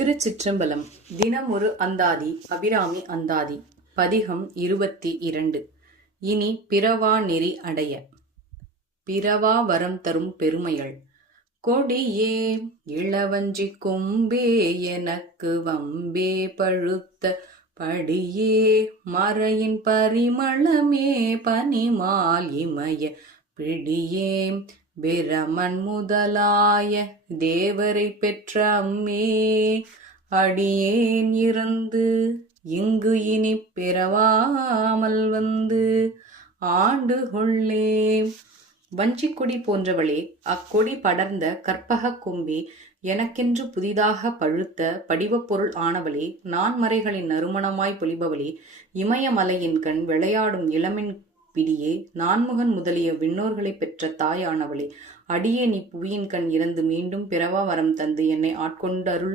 திருச்சிற்றம்பலம். தினம் ஒரு அந்தாதி. அபிராமி அந்தாதி. பதிகம் 22. இனி பிறவா நெறி அடைய. பிறவா வரம் தரும் பெருமைகள். கொடியே இளவஞ்சி கொம்பே எனக்கு வம்பே பழுத்த படியே மறையின் பரிமளமே பனிமால் இமய பிடியே பிரமன் முதலாய தேவரை பெற்ற அம்மே அடியேன் இறந்து இங்கு இனி பிறவாமல் வந்து ஆண்டு கொள்ளே. வஞ்சிக்கொடி போன்றவளே, அக்கொடி படர்ந்த கற்பக கொம்பே, எனக்கென்று புதிதாக பழுத்த படிவப்பொருள் ஆனவளே, நான்மறைகளின் நறுமணமாய் பொலிபவளே, இமயமலையின் கண் விளையாடும் இளமென் பிடியே, நான்முகன் முதலிய விண்ணோர்களைப் பெற்ற தாயானவளே, அடியே நீ புவியின் கண் இறந்து மீண்டும் பிறவா வரம் தந்து என்னை ஆட்கொண்டருள்